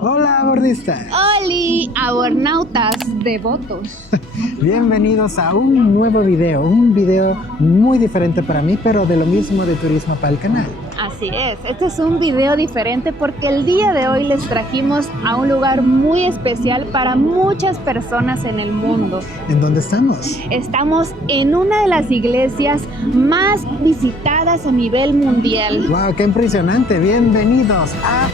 Hola, bordistas. ¡Holi! Abornautas devotos. Bienvenidos a un nuevo video, un video muy diferente para mí, pero de lo mismo de turismo para el canal. Así es, este es un video diferente porque el día de hoy les trajimos a un lugar muy especial para muchas personas en el mundo. ¿En dónde estamos? Estamos en una de las iglesias más visitadas a nivel mundial. ¡Wow! ¡Qué impresionante! Bienvenidos a...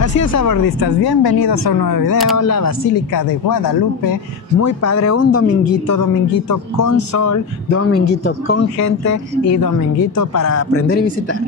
Así es, abordistas, bienvenidos a un nuevo video, la Basílica de Guadalupe. Muy padre, un dominguito con sol, dominguito con gente y dominguito para aprender y visitar.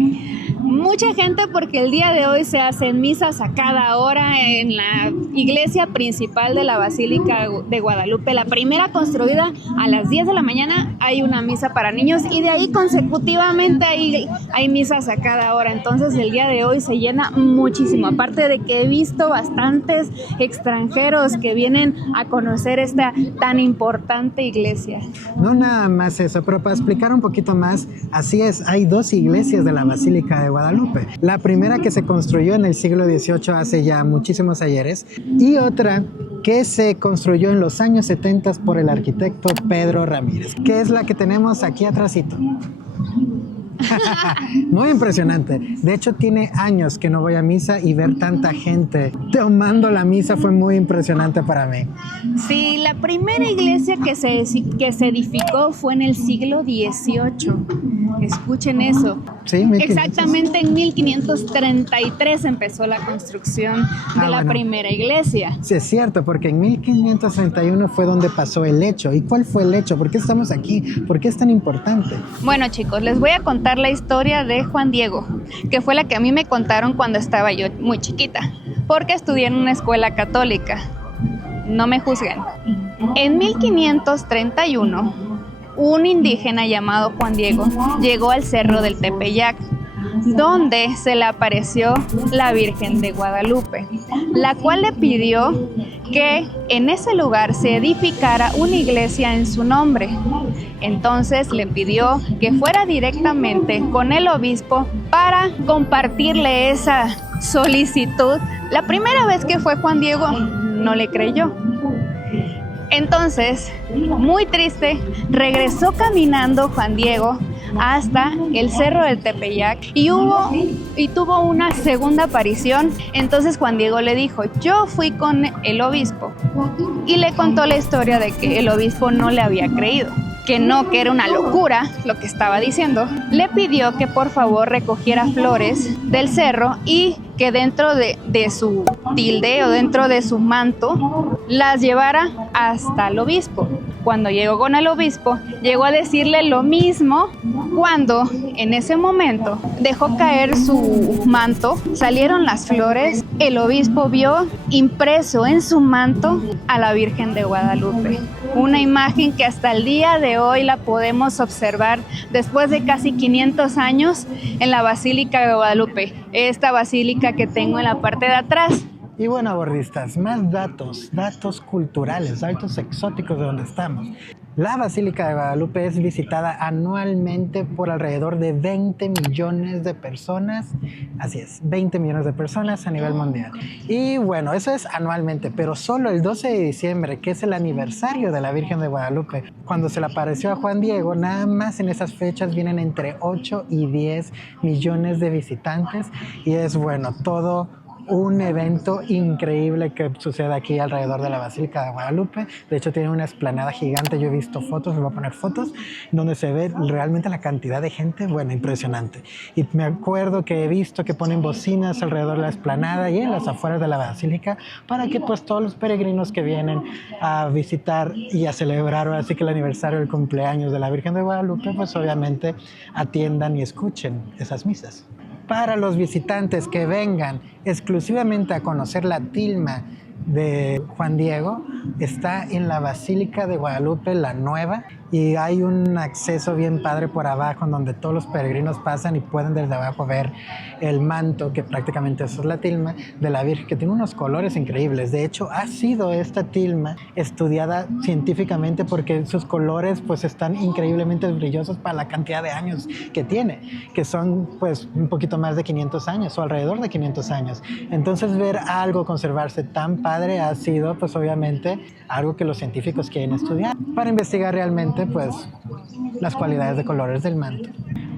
Mucha gente porque el día de hoy se hacen misas a cada hora en la iglesia principal de la Basílica de Guadalupe. La primera construida a las 10 de la mañana hay una misa para niños y de ahí consecutivamente hay misas a cada hora. Entonces el día de hoy se llena muchísimo. Aparte de que he visto bastantes extranjeros que vienen a conocer esta tan importante iglesia. No nada más eso, pero para explicar un poquito más, así es, hay dos iglesias de la Basílica de Guadalupe. La primera que se construyó en el siglo XVIII, hace ya muchísimos ayeres, y otra que se construyó en los años 70 por el arquitecto Pedro Ramírez, que es la que tenemos aquí atrásito. Muy impresionante. De hecho, tiene años que no voy a misa y ver tanta gente tomando la misa fue muy impresionante para mí. Sí, la primera iglesia que se edificó fue en el siglo XVIII. Escuchen eso. Sí, 1500. Exactamente en 1533 empezó la construcción de la primera iglesia. Sí, es cierto, porque en 1531 fue donde pasó el hecho. ¿Y cuál fue el hecho? ¿Por qué estamos aquí? ¿Por qué es tan importante? Bueno, chicos, les voy a contar la historia de Juan Diego, que fue la que a mí me contaron cuando estaba yo muy chiquita, porque estudié en una escuela católica. No me juzguen. En 1531, un indígena llamado Juan Diego llegó al cerro del Tepeyac, donde se le apareció la Virgen de Guadalupe, la cual le pidió que en ese lugar se edificara una iglesia en su nombre. Entonces le pidió que fuera directamente con el obispo para compartirle esa solicitud. La primera vez que fue Juan Diego no le creyó. Entonces, muy triste, regresó caminando Juan Diego hasta el cerro del Tepeyac y tuvo una segunda aparición. Entonces Juan Diego le dijo: yo fui con el obispo, y le contó la historia de que el obispo no le había creído, que era una locura lo que estaba diciendo. Le pidió que por favor recogiera flores del cerro y que dentro de su tilde o dentro de su manto las llevara hasta el obispo. Cuando llegó con el obispo, llegó a decirle lo mismo, cuando en ese momento dejó caer su manto, salieron las flores, el obispo vio impreso en su manto a la Virgen de Guadalupe. Una imagen que hasta el día de hoy la podemos observar después de casi 500 años en la Basílica de Guadalupe, esta basílica que tengo en la parte de atrás. Y bueno, abordistas, más datos culturales, datos exóticos de donde estamos. La Basílica de Guadalupe es visitada anualmente por alrededor de 20 millones de personas. Así es, 20 millones de personas a nivel mundial. Y bueno, eso es anualmente, pero solo el 12 de diciembre, que es el aniversario de la Virgen de Guadalupe, cuando se le apareció a Juan Diego, nada más en esas fechas vienen entre 8 y 10 millones de visitantes. Y es bueno, todo un evento increíble que sucede aquí alrededor de la Basílica de Guadalupe. De hecho, tiene una explanada gigante. Yo he visto fotos, me voy a poner fotos, donde se ve realmente la cantidad de gente, bueno, impresionante. Y me acuerdo que he visto que ponen bocinas alrededor de la explanada y en las afueras de la Basílica para que pues todos los peregrinos que vienen a visitar y a celebrar así que el aniversario del cumpleaños de la Virgen de Guadalupe, pues obviamente atiendan y escuchen esas misas. Para los visitantes que vengan exclusivamente a conocer la tilma de Juan Diego, está en la Basílica de Guadalupe, la nueva, y hay un acceso bien padre por abajo en donde todos los peregrinos pasan y pueden desde abajo ver el manto, que prácticamente eso es la tilma de la Virgen, que tiene unos colores increíbles. De hecho, ha sido esta tilma estudiada científicamente porque sus colores pues están increíblemente brillosos para la cantidad de años que tiene, que son pues un poquito más de 500 años o alrededor de 500 años. Entonces ver algo conservarse tan padre ha sido pues obviamente algo que los científicos quieren estudiar para investigar realmente pues las cualidades de colores del manto.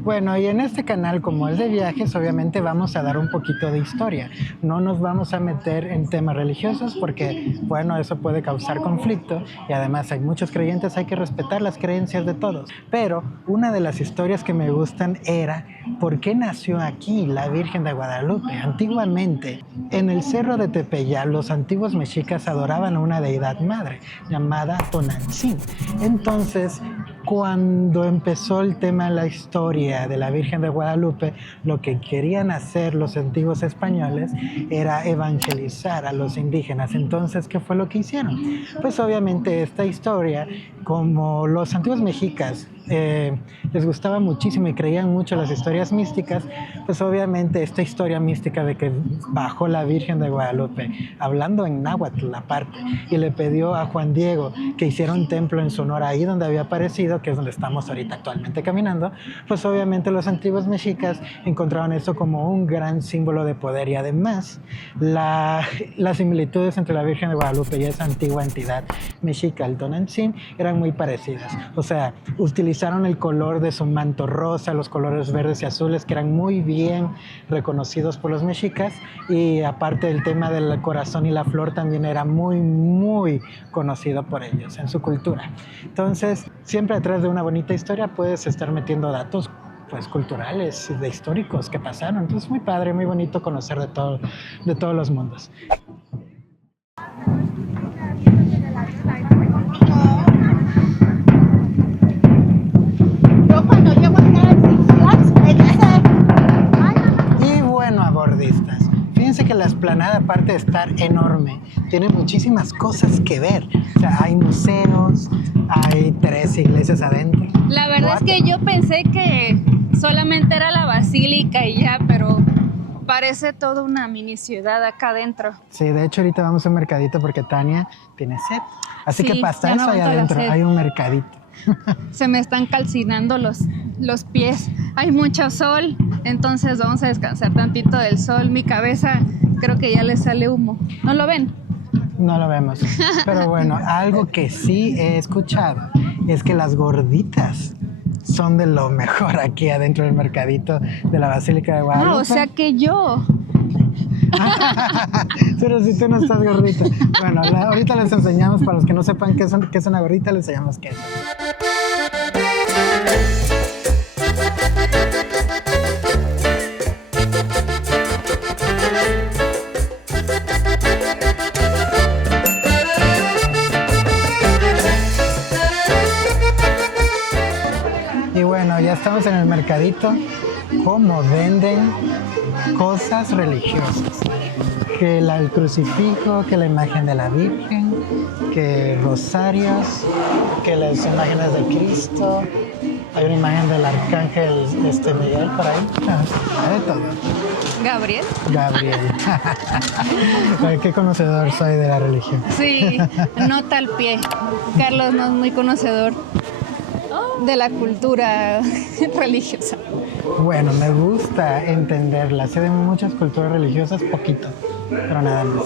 Bueno, y en este canal, como es de viajes, obviamente vamos a dar un poquito de historia. No nos vamos a meter en temas religiosos porque, bueno, eso puede causar conflicto y además hay muchos creyentes, hay que respetar las creencias de todos. Pero una de las historias que me gustan era ¿por qué nació aquí la Virgen de Guadalupe? Antiguamente, en el cerro de Tepeyac, los antiguos mexicas adoraban a una deidad madre llamada Tonantzin. Entonces, cuando empezó el tema de la historia de la Virgen de Guadalupe, lo que querían hacer los antiguos españoles era evangelizar a los indígenas. Entonces, ¿qué fue lo que hicieron? Pues obviamente esta historia, como los antiguos mexicas les gustaba muchísimo y creían mucho las historias místicas, pues obviamente esta historia mística de que bajó la Virgen de Guadalupe, hablando en náhuatl aparte, y le pidió a Juan Diego que hiciera un templo en su honor ahí donde había aparecido, que es donde estamos ahorita actualmente caminando, pues obviamente los antiguos mexicas encontraron eso como un gran símbolo de poder y además las similitudes entre la Virgen de Guadalupe y esa antigua entidad mexica, el Tonantzin, eran muy parecidas. O sea, utilizaron el color de su manto rosa, los colores verdes y azules que eran muy bien reconocidos por los mexicas, y aparte el tema del corazón y la flor también era muy conocido por ellos en su cultura. Entonces, siempre detrás de una bonita historia puedes estar metiendo datos pues culturales y de históricos que pasaron. Entonces, muy padre, muy bonito conocer de todos los mundos. Y bueno, abordistas, fíjense que la explanada, aparte de estar enorme, tiene muchísimas cosas que ver. O sea, hay museos, hay 3 iglesias adentro. La verdad es que yo pensé que solamente era la basílica y ya, pero parece toda una mini ciudad acá adentro. Sí, de hecho ahorita vamos a un mercadito porque Tania tiene sed. Así que pasa eso allá adentro, hay un mercadito. Se me están calcinando los pies. Hay mucho sol, entonces vamos a descansar tantito del sol. Mi cabeza creo que ya le sale humo. ¿No lo ven? No lo vemos. Pero bueno, algo que sí he escuchado es que las gorditas son de lo mejor aquí adentro del mercadito de la Basílica de Guadalupe. Ah, o sea que yo. Pero si tú no estás gordita. Bueno, ahorita les enseñamos, para los que no sepan qué es una gordita, les enseñamos qué es. Y bueno, ya estamos en el mercadito. ¿Cómo venden cosas religiosas? Que el crucifijo, que la imagen de la Virgen, que rosarios, que las imágenes de Cristo. Hay una imagen del arcángel Miguel por ahí. Hay de todo. ¿Gabriel? Gabriel. Qué conocedor soy de la religión. Sí, nota al pie. Carlos no es muy conocedor de la cultura religiosa. Bueno, me gusta entenderla. Sé de muchas culturas religiosas, poquito, pero nada más.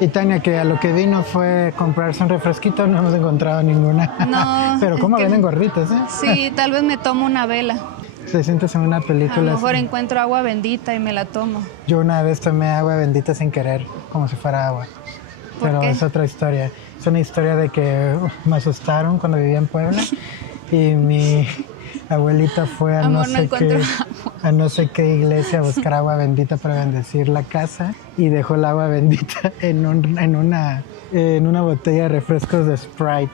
Y Tania, que a lo que vino fue comprarse un refresquito, no hemos encontrado ninguna. No. Pero ¿cómo venden gorditas, eh? Sí, tal vez me tomo una vela. Te sientes en una A película. lo mejor así. encuentro agua bendita y me la tomo. Yo una vez tomé agua bendita sin querer, como si fuera agua. ¿Por Pero qué? es otra historia. Es una historia de que me asustaron cuando vivía en Puebla y mi abuelita fue a Amor, no encuentro a no sé qué iglesia a buscar agua bendita para bendecir la casa y dejó el agua bendita en una botella de refrescos de Sprite.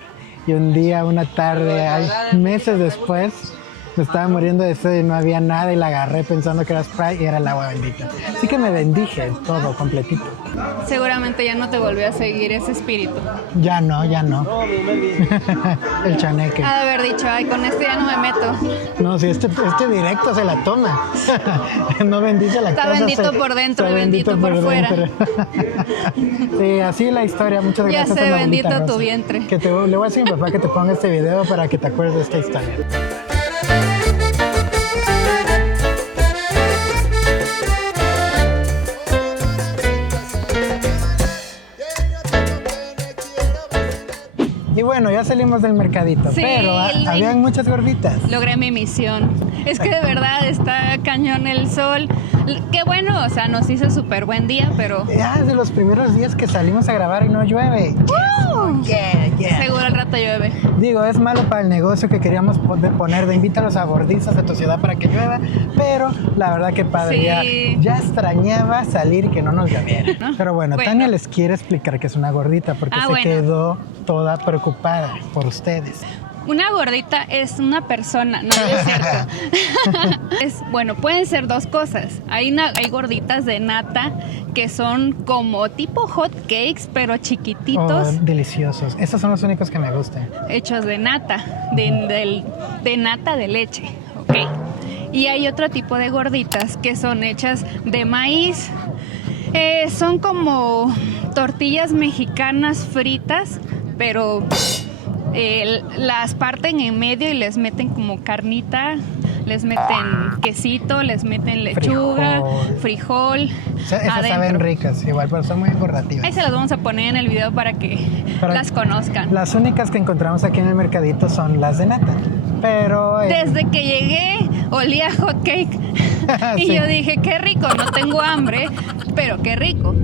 Y un día, una tarde, meses después, me estaba muriendo de sed y no había nada y la agarré pensando que era Sprite y era el agua bendita. Así que me bendije todo, completito. Seguramente ya no te volvió a seguir ese espíritu. Ya no, ya no. El chaneque. Ha de haber dicho, ay, con este ya no me meto. No, si este directo se la toma. No bendice la Está casa. bendito por dentro está y bendito por fuera. Sí, así la historia. Muchas Ya gracias. sé, a la bendito abuelita tu Rosa. vientre. Le voy a decir a mi papá que te ponga este video para que te acuerdes de esta historia. Y bueno, ya salimos del mercadito, Sí, pero habían muchas gorditas. Logré mi misión. Es que de verdad está cañón el sol. Qué bueno, o sea, nos hizo súper buen día, pero Ya es de los primeros días que salimos a grabar y no llueve. seguro al rato llueve. Digo, es malo para el negocio que queríamos poner de invítalos a gordizas de tu ciudad para que llueva, pero la verdad que padre, Sí. ya extrañaba salir y que no nos lloviera. ¿No? Pero bueno, Bueno. Tania les quiere explicar que es una gordita porque Ah, se bueno. quedó toda preocupada por ustedes. Una gordita es una persona, no es cierto. Bueno, pueden ser dos cosas. Hay gorditas de nata que son como tipo hot cakes, pero chiquititos, Oh, deliciosos. Esos son los únicos que me gustan. hechos de nata, de nata de leche, ¿ok? Y hay otro tipo de gorditas que son hechas de maíz. Son como tortillas mexicanas fritas, pero las parten en medio y les meten como carnita, les meten quesito, les meten lechuga, frijol. Esas adentro. saben ricas, igual, pero son muy engordativas. Ahí se las vamos a poner en el video para que las conozcan. Las únicas que encontramos aquí en el mercadito son las de nata. Pero Desde que llegué olía hot cake y Sí. yo dije, qué rico, no tengo hambre, pero qué rico.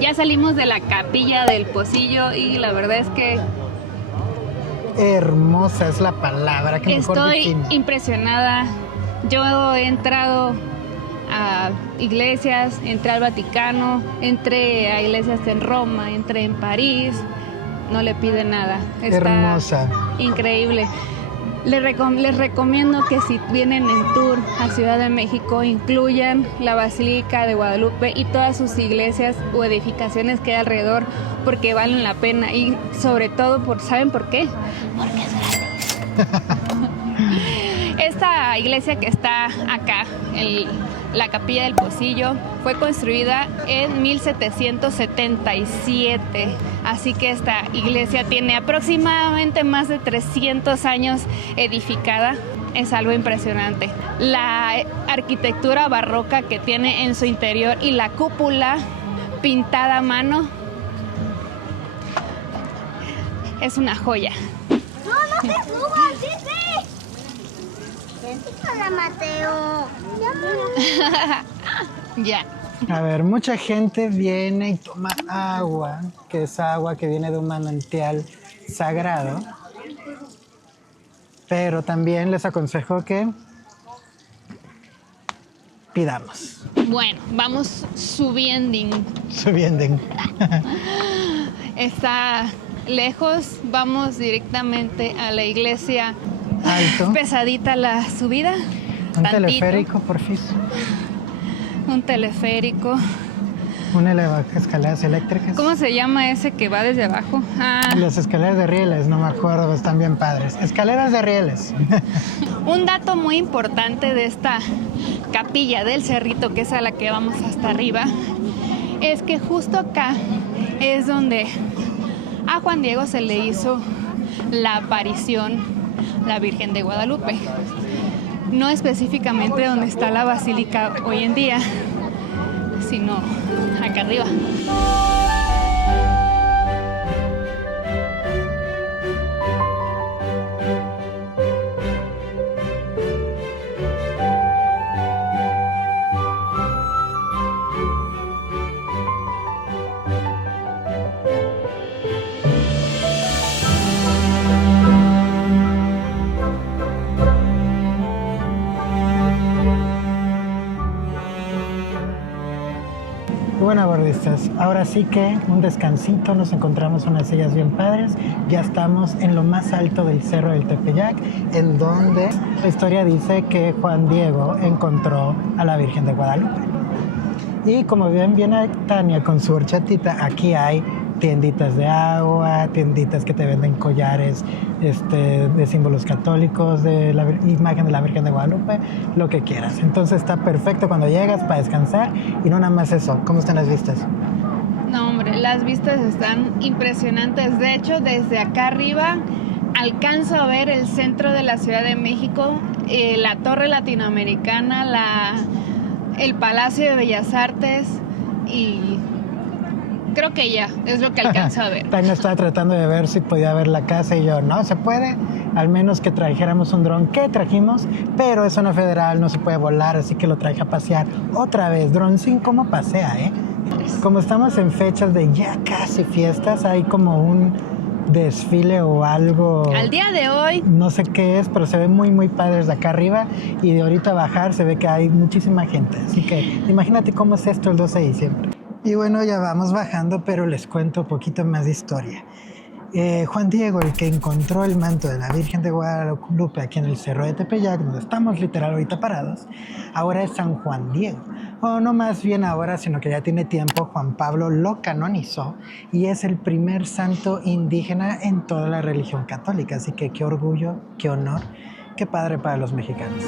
Ya salimos de la capilla del Pocillo y la verdad es que hermosa es la palabra que mejor estoy define. impresionada. Yo he entrado a iglesias, entré al Vaticano, entré a iglesias en Roma, entré en París. No le pide nada. Está Hermosa. increíble. Les recomiendo que si vienen en tour a Ciudad de México incluyan la Basílica de Guadalupe y todas sus iglesias o edificaciones que hay alrededor porque valen la pena y sobre todo, ¿saben por qué? Porque es gratis. Esta iglesia que está acá, la Capilla del Pocillo, fue construida en 1777. Así que esta iglesia tiene aproximadamente más de 300 años edificada. Es algo impresionante. La arquitectura barroca que tiene en su interior y la cúpula pintada a mano es una joya. No, no te subas, dice. Hola, Mateo. Ya. A ver, mucha gente viene y toma agua, que es agua que viene de un manantial sagrado. Pero también les aconsejo que pidamos. Bueno, vamos subiendo. Subiendo. Está lejos, vamos directamente a la iglesia. Alto. Pesadita la subida. Un tantito. teleférico, porfis. Un teleférico. Escaleras eléctricas. ¿Cómo se llama ese que va desde abajo? Las escaleras de rieles, no me acuerdo, están bien padres. Escaleras de rieles. Un dato muy importante de esta capilla del Cerrito, que es a la que vamos hasta arriba, es que justo acá es donde a Juan Diego se le hizo la aparición la Virgen de Guadalupe. No específicamente donde está la basílica hoy en día, sino acá arriba. Bueno, bordistas, ahora sí que un descansito, nos encontramos unas sillas bien padres. Ya estamos en lo más alto del Cerro del Tepeyac, en donde la historia dice que Juan Diego encontró a la Virgen de Guadalupe. Y como bien viene Tania con su horchatita, aquí hay tienditas de agua, tienditas que te venden collares de símbolos católicos, de la imagen de la Virgen de Guadalupe, lo que quieras. Entonces está perfecto cuando llegas para descansar y no nada más eso. ¿Cómo están las vistas? No, hombre, las vistas están impresionantes. De hecho, desde acá arriba alcanzo a ver el centro de la Ciudad de México, la Torre Latinoamericana, el Palacio de Bellas Artes y creo que ya es lo que alcanzo a ver. Tania estaba tratando de ver si podía ver la casa y yo, no se puede, al menos que trajéramos un dron, que trajimos, pero es zona federal, no se puede volar, así que lo traje a pasear otra vez. Droncín, ¿cómo pasea, Como estamos en fechas de ya casi fiestas, hay como un desfile o algo. Al día de hoy. No sé qué es, pero se ve muy, muy padre desde acá arriba y de ahorita bajar se ve que hay muchísima gente. Así que imagínate cómo es esto el 12 de diciembre. Y bueno, ya vamos bajando, pero les cuento un poquito más de historia. Juan Diego, el que encontró el manto de la Virgen de Guadalupe aquí en el Cerro de Tepeyac, donde estamos literal ahorita parados, ahora es San Juan Diego. O no más bien ahora, sino que ya tiene tiempo, Juan Pablo lo canonizó y es el primer santo indígena en toda la religión católica. Así que qué orgullo, qué honor, qué padre para los mexicanos.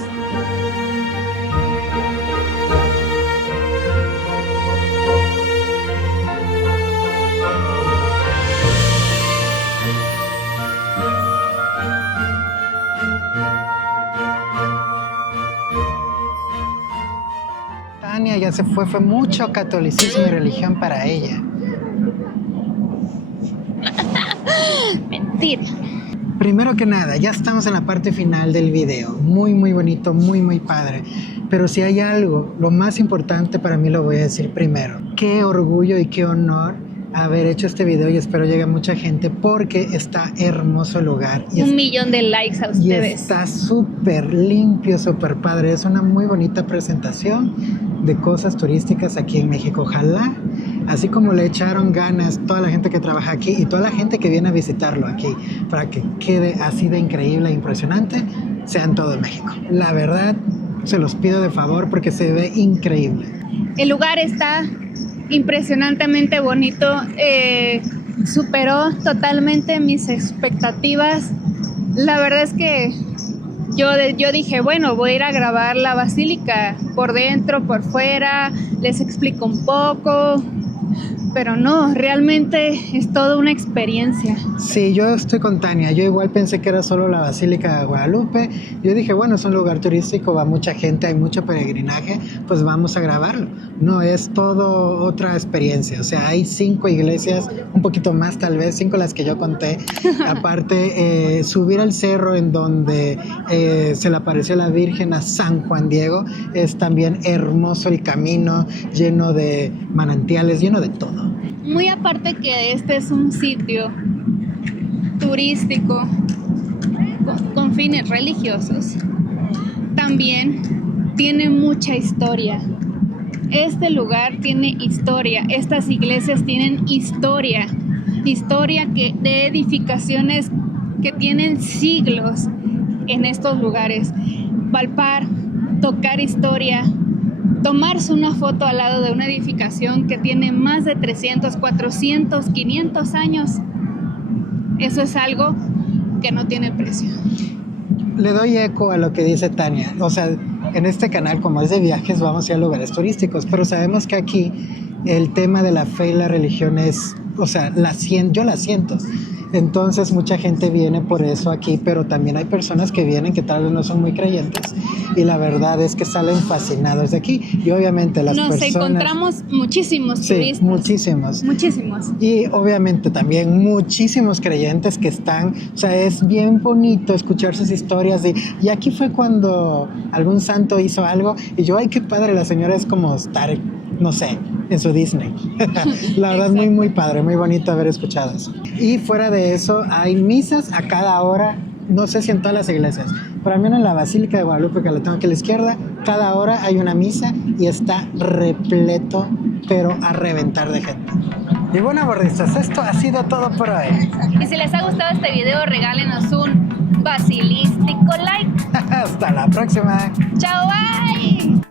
Tania ya se fue mucho catolicismo y religión para ella. Mentira. Primero que nada, ya estamos en la parte final del video. Muy, muy bonito, muy, muy padre. Pero si hay algo, lo más importante para mí lo voy a decir primero. Qué orgullo y qué honor haber hecho este video y espero llegue mucha gente porque está hermoso el lugar. Y 1 millón de likes a ustedes. Y está súper limpio, súper padre. Es una muy bonita presentación de cosas turísticas aquí en México. Ojalá, así como le echaron ganas toda la gente que trabaja aquí y toda la gente que viene a visitarlo aquí, para que quede así de increíble e impresionante, sea en todo México. La verdad, se los pido de favor porque se ve increíble. El lugar está impresionantemente bonito, superó totalmente mis expectativas. La verdad es que yo dije, bueno, voy a ir a grabar la basílica por dentro, por fuera, les explico un poco, pero no, realmente es toda una experiencia. Sí, yo estoy con Tania. Yo igual pensé que era solo la Basílica de Guadalupe. Yo dije, bueno, es un lugar turístico, va mucha gente, hay mucho peregrinaje, pues vamos a grabarlo. No, es todo otra experiencia. O sea, hay 5 iglesias, un poquito más tal vez, 5 las que yo conté. Aparte, subir al cerro en donde se le apareció la Virgen a San Juan Diego, es también hermoso el camino, lleno de manantiales, lleno de todo. Muy aparte que este es un sitio turístico con fines religiosos, también tiene mucha historia. Este lugar tiene historia, estas iglesias tienen historia de edificaciones que tienen siglos en estos lugares. Palpar, tocar historia, tomarse una foto al lado de una edificación que tiene más de 300, 400, 500 años, eso es algo que no tiene precio. Le doy eco a lo que dice Tania. O sea, en este canal, como es de viajes, vamos a ir a lugares turísticos, pero sabemos que aquí el tema de la fe y la religión es, o sea, yo la siento. Entonces mucha gente viene por eso aquí, pero también hay personas que vienen que tal vez no son muy creyentes y la verdad es que salen fascinados de aquí. Y obviamente las personas... Nos encontramos muchísimos turistas. Muchísimos. Y obviamente también muchísimos creyentes que están, o sea, es bien bonito escuchar sus historias y aquí fue cuando algún santo hizo algo y yo, ay, qué padre, la señora es como estar, no sé, en su Disney. La verdad, muy, muy padre, muy bonito haber escuchado eso. Y fuera de eso, hay misas a cada hora, no sé si en todas las iglesias, pero al menos en la Basílica de Guadalupe, que la tengo aquí a la izquierda, cada hora hay una misa y está repleto, pero a reventar de gente. Y bueno, bordistas, esto ha sido todo por hoy. Y si les ha gustado este video, regálenos un basilístico like. Hasta la próxima. ¡Chao, bye!